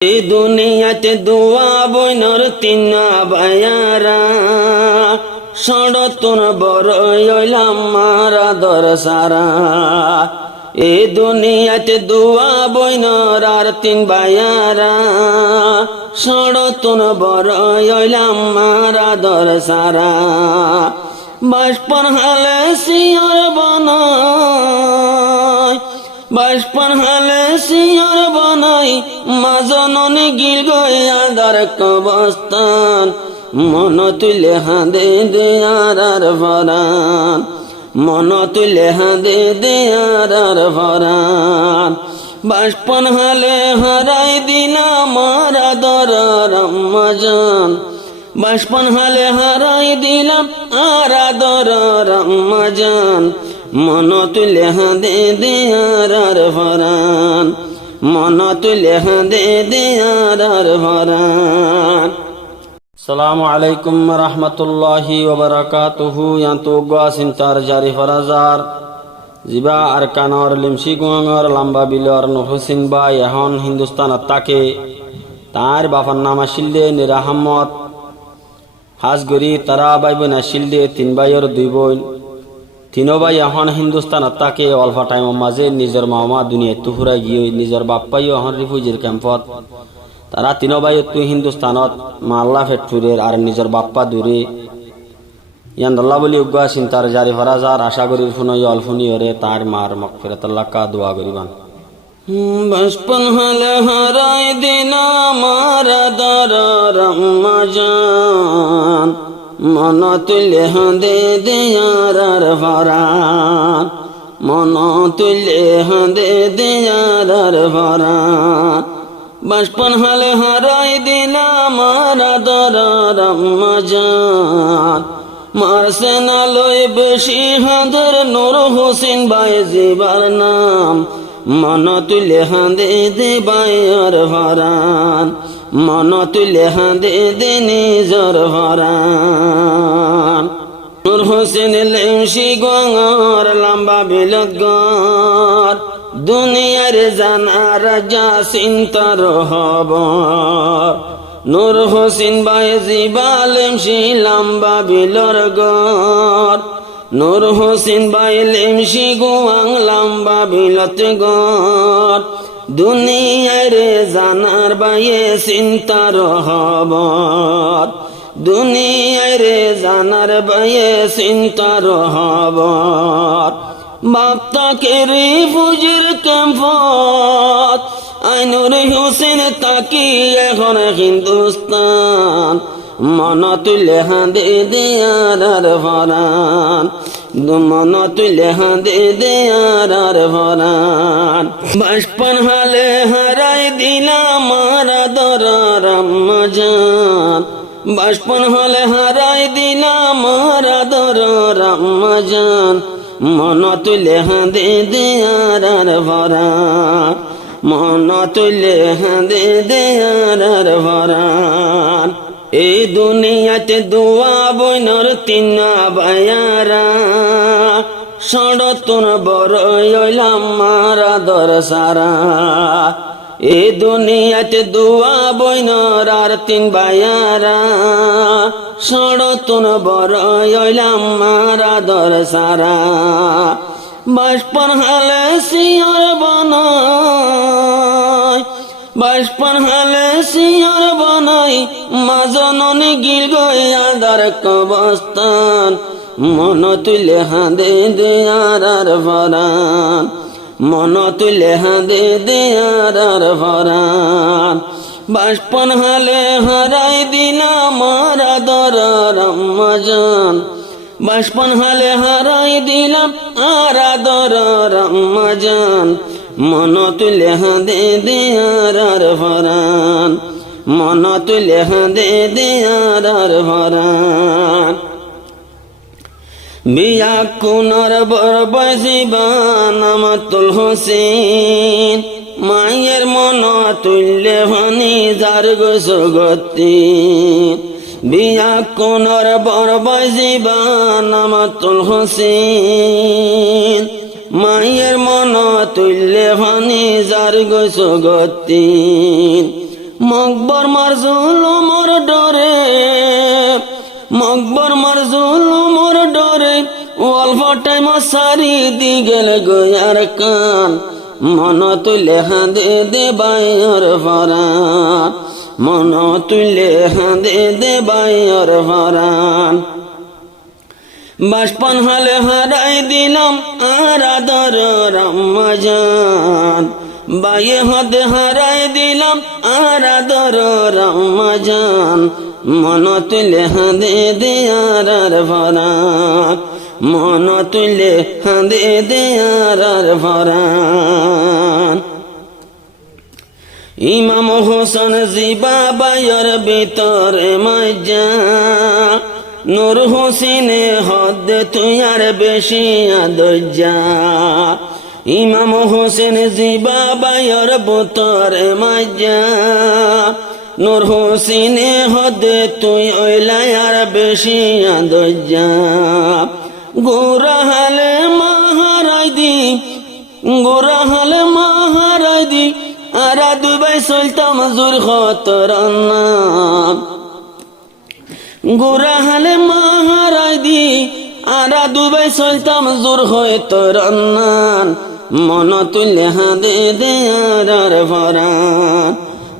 এই দুনিয়াতে দুয়া বইনর তিনা বায়ারা সড়তন বড় হইলাম মারা দর সারা। এই দুনিয়াতে দুয়া বইনর আর তিন বায়ারা সড়তন বড় হইলাম মারা দর সারা। বাসপন হালে সিয়র বনাই, বাসপন হালে সিয়র বনাই, মাজননি গিল গয়া দার কবস্তান। মন তুলে হাঁদে দেয়ার ভরান, মন তুলে হাঁদে দেয়ার ভরান। বাসপন হালে হারাই দিনা মারা দর রমজান, বাসপন হালে হারাই দিলাম আরাদর রমজান। মন তুলে হাঁদে দেয়ার ভরান, মন তুলে হাঁদে দেয়ার ভরান। আসসালামু আলাইকুম রহমতুল্লাহি ওয়া বারাকাতুহু। ইয়ান্তু গাসিন তার জারি ফরাজার জিবা আর কানর লিমসি গুয়াঙ্গর লম্বা বিলর নুহুসিন বাই এখন হিন্দুস্তানত তাকে তার বাপার নাম আসিলে নির আহমদ হাজগরি তারা বাই বোন আসিলে তিন ভাইয়ের দুই বোন। তিনো ভাই এখন হিন্দুস্তানত তাকে অল্প টাইমের মাঝে নিজের মামা দুনিয়ায় তুফুরাই গিয়ে নিজের বাপ্পাইও এখন রিফিউজির ক্যাম্পত। তারা তিনো ভাই তুই হিন্দুস্তানত মাল্লা ফেটফুরের আর নিজের বাপ্পা দূরে ইয়ান্দাল্লাহ বলি উগ্গা চিন্তার জারি ফরাজার আশা করি শুনই অল্পনি ওরে তার মার মগফিরাতাল্লাহ কা দোয়া করিবান। বাসপন হালে হারাই দিনা মারা দর রমজান, মন তুলে হাঁদে দেয়ার ভরান, মন তুলে হাঁদে দেয়ার ভরান। বাসপন হালে হারাই দিনা মারা দর রমজান, মারসে না লই বেশি হাঁদের নূর হোসেন বাই জিবার নাম। মন তুলে হাঁদে দে বায়ার ভরান, মন তুলে হাঁদে দে নিজর ভরান। নূর হোসেন লেমসি গঙ্গর লম্বা বিলত গর, দুনিয়ার জানার যা চিন্তার খবর। নূর হোসেন বাই জিবা লেমসি লম্বা বিলর গর, নূর হোসেন বাই লেমসি গোয়াং লম্বা বিলত গর। দুনিয়ার জানার বাইয়ে চিন্তার খবর, দুনিয়ার জানার বাইয়ে চিন্তার খবর। বাপ্তাকে রিফিউজির ক্যাম্পত আইনুর হোসেন তাকি এখন হিন্দুস্তান। মন তুলে হাঁদে দেয়ার ভরান, মন তুলে হাঁদে দেয়ার ভরান। বাসপন হালে হারাই দিলা মারা দর রমজান, বাসপন হালে হারাই দিলা মারা দর রমজান। মন তুলে হাঁদে দেয়ার ভরান, মন তুলে হাঁদে দেয়ার ভরান। এই দুনিয়াতে দুয়া বইনর তিনা বায়ারা সড়তন বড় হইলাম মারা দর সারা। এই দুনিয়াতে দুয়া বইনর আর তিন বায়ারা সড়তন বড় হইলাম মারা দর সারা। বাসপন হালে সিয়র বনাই, বাসপন হালে সিয়র বনাই, মাজননি গিল গয়া দার কবস্তান। মন তুলে হাঁদে দেয়ার ভরান, মন তুলে হাঁদে দেয়ার ভরান। বাসপন হালে হারাই দিনা মারা দর রমজান, বাসপন হালে হারাই দিলাম আরাদর রমজান। মন তুলে হাঁদে দেয়ার ভরান, মন তুলে হাঁদে দেয়ার ভরান। বিয়া কুনর বড় বয়সিবান আমাতুল হোসেন, মায়ের মন তুল্লে ভানি যার গোসগতি। বিয়া কুনর বড় বয়সিবান আমাতুল হোসেন, মায়ের মন তুল্লে ভানি যার গোসগতি। মকবর মারজুল মোর ডরে, মকবর মারজুল মোর ডরে, অল্প টাইম সারি দি গেল গোয়ার কান, মন তুলে হাঁদে দে বাইর ফরান, মন তুলে হাঁদে দে বাইর ফরান। বাসপন হলে হারাই দিলাম আর আদর রমজান, বায়ে হদে হারাই দিলাম আর আদর রমজান, মন তুলে হাঁদে দে আর ফরান, মন তুলে হাঁদে দে আর ফরান। ইমাম হোসেন জিবা বাইর ভিতরে মজ্জা, নূর হোসেনে হদ তুই আর বেশি আদর্জা, ইমাম হোসেন জিবা বাইর ভিতরে মজ্জা, নূর হোসেনে হদ তুই ওইলাই আর বেশি আদর্জা। গোরা হালে মাহারাই দি, গোরা হালে মাহারাই দি, আর দুবাই চলতাম জোর খতরানা, গোরা হালে মাহারাই দি, আর দুবাই চলতাম জোর খতরানা, মন তুলে হাঁদে দে আর ফরান,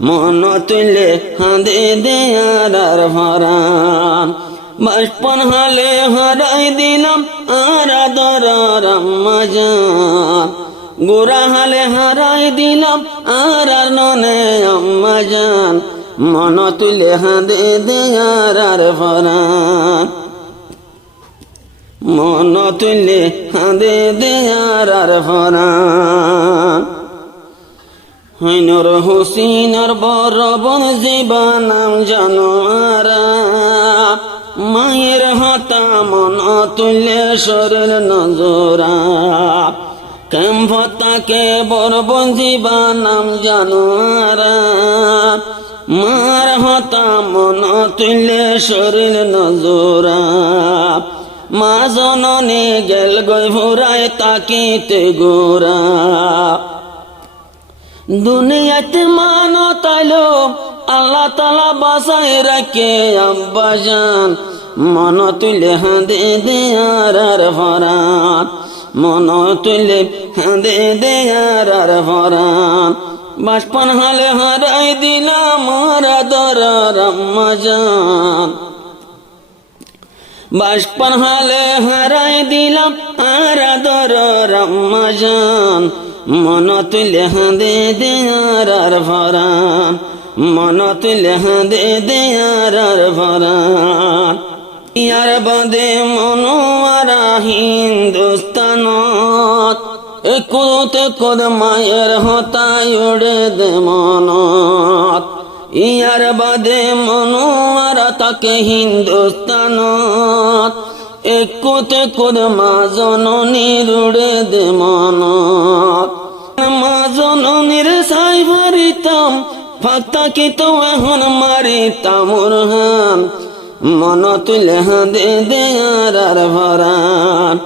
মন তুলে হাঁদে দে আর ফরান। বাসপন হালে হারাই দিলাম আর আদর রমজান, গোরা হালে হারাই দিলাম আর ননে আম্মাজান, মন তুলে হাঁদে দে আর ফরান, মন তুলে হাঁদে দে আর ফরান। নূর হোসেনের বড় বোন জিবা নাম জানোয়ারা, মায়ের হাতা মন তুলে শরীর নজরা, কেমফতাকে বড় বোন জিবা নাম জানোয়ারা, মার হাতা মন তুলে শরীর নজরা, মা জননী গেল গই ভুরায় তাকিতে গোরা, দুনিয়াতে মানো তাইলো আল্লাহ তালা বাসায় রাখে আব্বাজান, মন তুলে হাঁদে দে আর ফরান, মন তুলে হাঁদে দে আর ফরান। বাসপন হালে হারাই দিলাম আর আদর রমজান, বাসপন হালে হারাই দিলাম আর আদর রমজান, মন তুলে হাঁদে দে আর ফরান, মন তুলে হাঁদে দে আর ফরান। ইয়ার বাদে মনোয়ারা হিন্দুস্তানত, একুতে কদ মায়ের হতায় উড়ে দে মনত, ইয়ার বাদে মনোয়ারা তাকে হিন্দুস্তানত, একুতে কদ মা জননীর উড়ে দে মনত, মা জননীর সাই মারিতাম ফাঁকি তো এখন মারিতাম ওরহান, মন তুলে হাঁদে দে আর ফরান,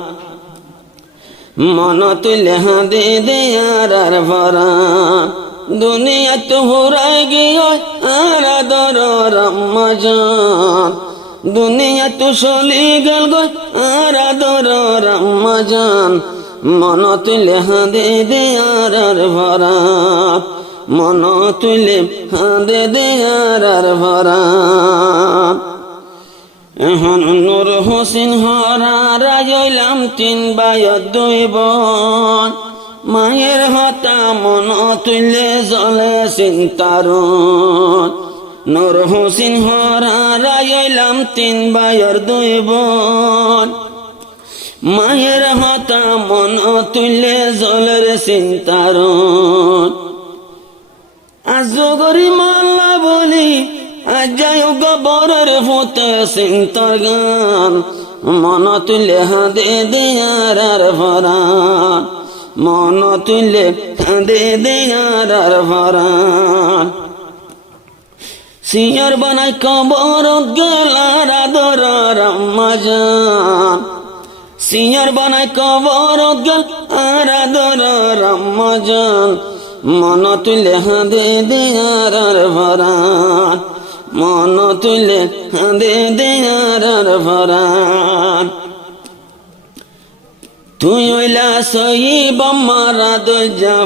মন তুলে হাঁদে দে আর ফরান। দুনিয়া তো হুরাই গিয়ে আর আদর রমজান, দুনিয়া তো চলি গেল গো আর আদর রমজান, মন তুলে হাঁদে দে আর ফরান, মন তুলে হাঁদে দে আর ফরান। এখন নূর হোসেন হরা রাজলাম তিন বায়র দুই বোন, মায়ের হতা মন তুলে জলে চিন্তারণ, নূর হোসেন হরা রাজলাম তিন বায়র দুই বোন, মায়ের হতা মন তুলে জলের চিন্তারণ। আজ গরি মাল্লা বলি আজায় গবরের ফুতে চিন্তার গান, মন তুলে হাঁদে দে আর ফরান, মন তুলে হাঁদে দে আর ফরান। সিয়ার বানাই কবর গেল আদর রমজান, সিয়ার বানাই কবর গেল আদর রমজান, মন তুলে হাঁদে দেয়ার ভরান, মন তুলে হাঁদে দেয়ার ভরান। তুই ওইলা সইব মারা দোয়া,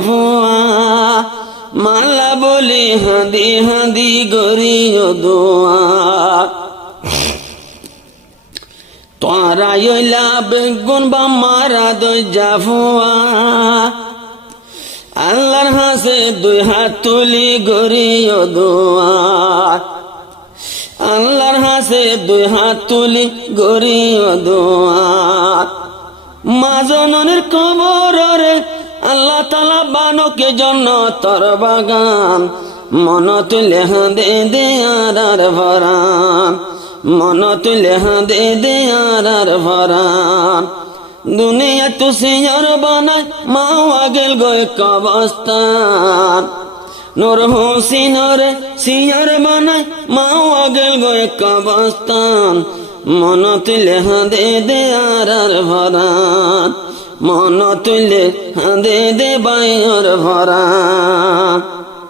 মালা বলি হাঁদি হাঁদি গরিও দোয়া। তোরা ওইলা বেগুন বা মারা দোয়া, আল্লাহর হাসে দুই হাত তুলি গরিও দোয়া, আল্লাহর হাসে দুই হাত তুলি গরিও দোয়া। মা জননীর কবরে আল্লাহ তাআলা বানকে জান্নাতের বাগান, মন তুলে হাঁদে দেয়ার ভরান, মন তুলে হাঁদে দেয়ার ভরান। দুনিয়া তু সিয়ার বানায় মাওয়া গেল গয় কবরস্থান, নূর হোসেনরে সিয়ার বানায় মাওয়া গেল গয় কবরস্থান। মন তুলে হাঁদে দেয়ার ভরান, মন তুলে হাঁদে দে বাইর ভরান।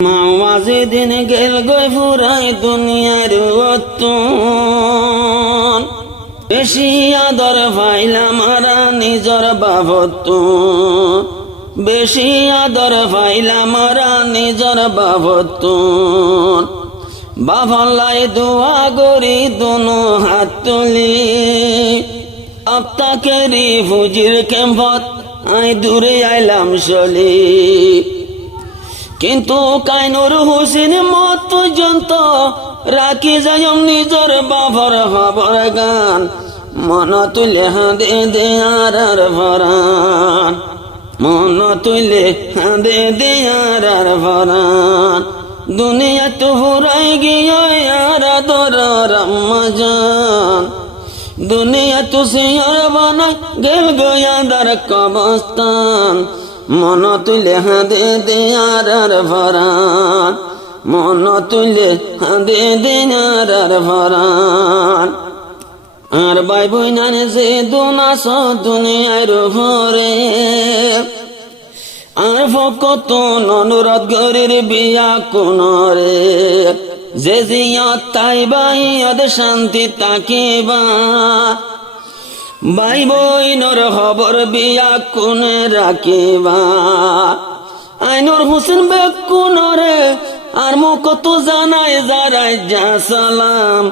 মাওয়া যেদিন গেল গয় ফুরাই দুনিয়ার অতুন, বেশি আদর পাইলাম আরা নিজর বাবতুন, বেশি আদর পাইলাম আরা নিজর বাবতুন। বাবালাই দোয়া গরি দোনো হাত তুলি, আফতাকেরি ফুজির কেম্পত আই দূরে আইলাম চলি। কিন্তু কাইনুর হোসেন মত পর্যন্ত রাখি যাই নিজর বাবার খবর গান, মন তুলে হাঁদে দেয়ার ভরান, মন তুলে হাঁদে দেয়ার ভরান। দুনিয়া তো ফুরাই গিয়ার দর রমজান, দুনিয়া তো সিয়ার বানা গেল গয়াদার কবরস্থান। মন তুলে হাঁদে দেয়ার ভরান, মন তুলে হাঁদে দেয়ার ভরান। আর ভাই বইনান যে দোনাস দুনিয়ার ভরে, আর ফকত অনুরোধ গরির বিয়া কোনরে। যে জিয়া তাই বাই শান্তি তাকিবা, ভাই বইনর খবর বিয়া কোনে রাখিবা। আইনুর হোসেন বেকুনরে আর মুকত জানাই যারাই যা সালাম,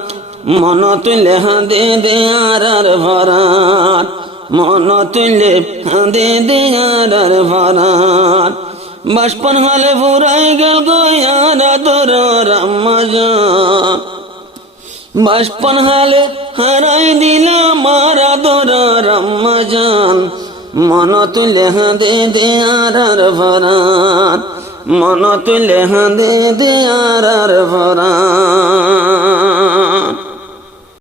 মন তুলে হাঁদে দেয়ার ভরান, মন তুলে হাঁদে দেয়ার ভরান। বাসপন হালে ফুরাই গেল গয়ার দর রমজান, বাসপন হালে হারাই দিলাম মারা দর রমজান। মন তুলে হাঁদে দেয়ার ভরান, মন তুলে হাঁদে দেয়ার ভরান।